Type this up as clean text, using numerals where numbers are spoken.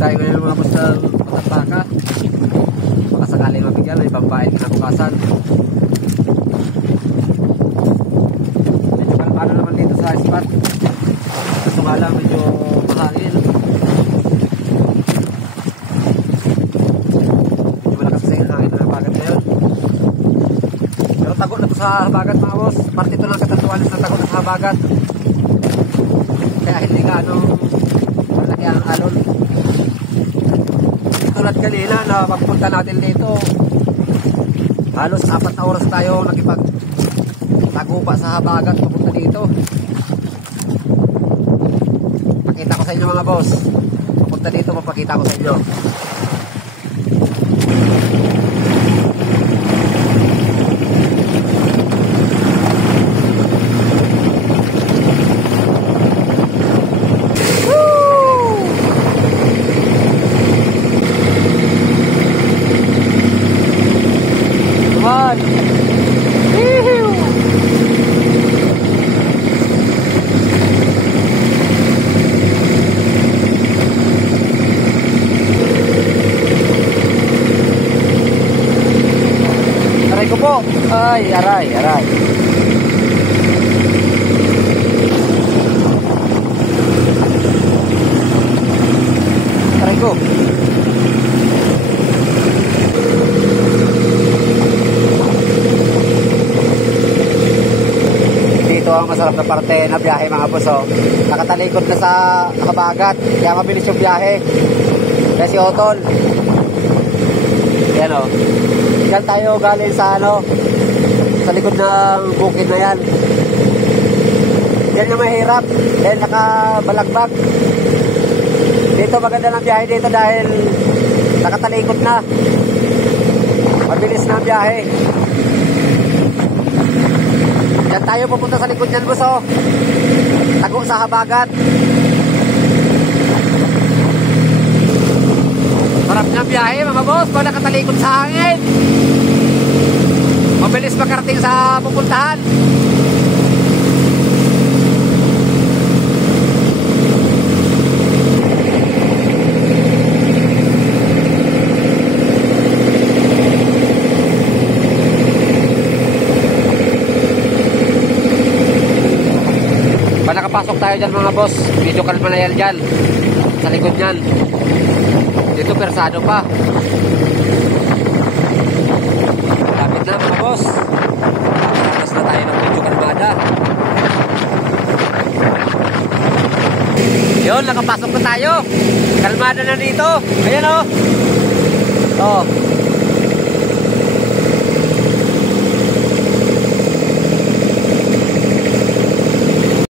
tayo ngayon mga boss ng Matambaka. Baka sakaling mabigyan, may pambayad kinabukasan. Medyo paano naman dito sa spot. Kaso nga lang medyo mahangin. Hindi malakas sa hangin na habagat ngayon. Pero tagot na ito sa habagat mga boss. Parte ito ng katatuan na tagot na sa habagat. Kaya hindi ka malaki ang alon. Tulad kanina na pagpunta natin dito, halos 4 na oras tayo nakipagtagupa sa habagat papunta dito. Pakita ko sa inyo mga boss. Papunta dito, mapakita ko sa inyo. Ay, aray. Aray ko. Dito ang masarap na parte na biyahe mga boss. Nakatalikod na sa habagat, kaya mabilis yung biyahe. Kaya si Otol. Yan o. Yan tayo galing sa sa likod ng bukid na yan. Yan yung mahirap dahil nakabalagbag. Dito maganda ng biyahe dito dahil nakatalikod na. Mabilis na ang biyahe. Yan tayo pupunta sa likod niyan boss. Tago sa habagat. Sarap niyang biyahe mga boss pag nakatalikod sa hangin. Mabilis makarating sa pupuntahan. Pag nakapasok tayo dyan mga boss, medyo kalma na yan dyan sa likod nyan. Dito persado pa. Lapit na mga boss. Tapos na tayo ng medyo kalmada. Yun, nakapasok na tayo. Kalmada na dito. Ayan o.